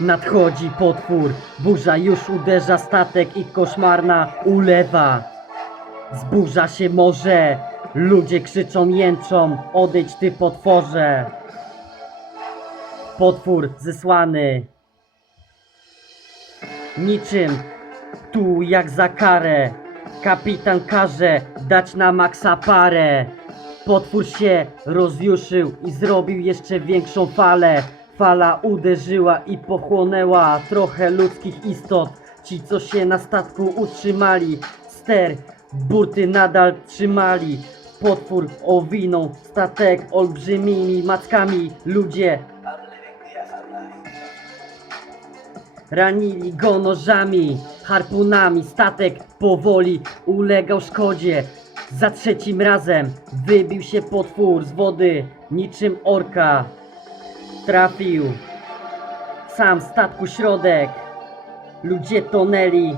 Nadchodzi potwór, burza już uderza statek i koszmarna ulewa. Zburza się morze, ludzie krzyczą, jęczą, odejdź ty potworze. Potwór zesłany. Niczym tu jak za karę. Kapitan każe dać na maksa parę. Potwór się rozjuszył i zrobił jeszcze większą falę. Fala uderzyła i pochłonęła trochę ludzkich istot. Ci, co się na statku utrzymali, ster, burty nadal trzymali. Potwór owinął statek olbrzymimi mackami. Ludzie Ranili go nożami, harpunami, statek powoli ulegał szkodzie. Za trzecim razem wybił się potwór z wody, niczym orka. Trafił sam statku środek. Ludzie tonęli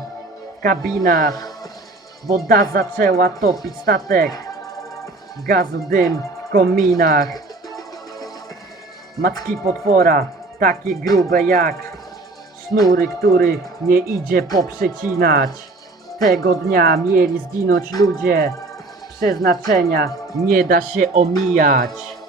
w kabinach. Woda zaczęła topić statek. Gazu dym w kominach. Macki potwora, takie grube jak sznury, których nie idzie poprzecinać. Tego dnia mieli zginąć ludzie, przeznaczenia nie da się omijać.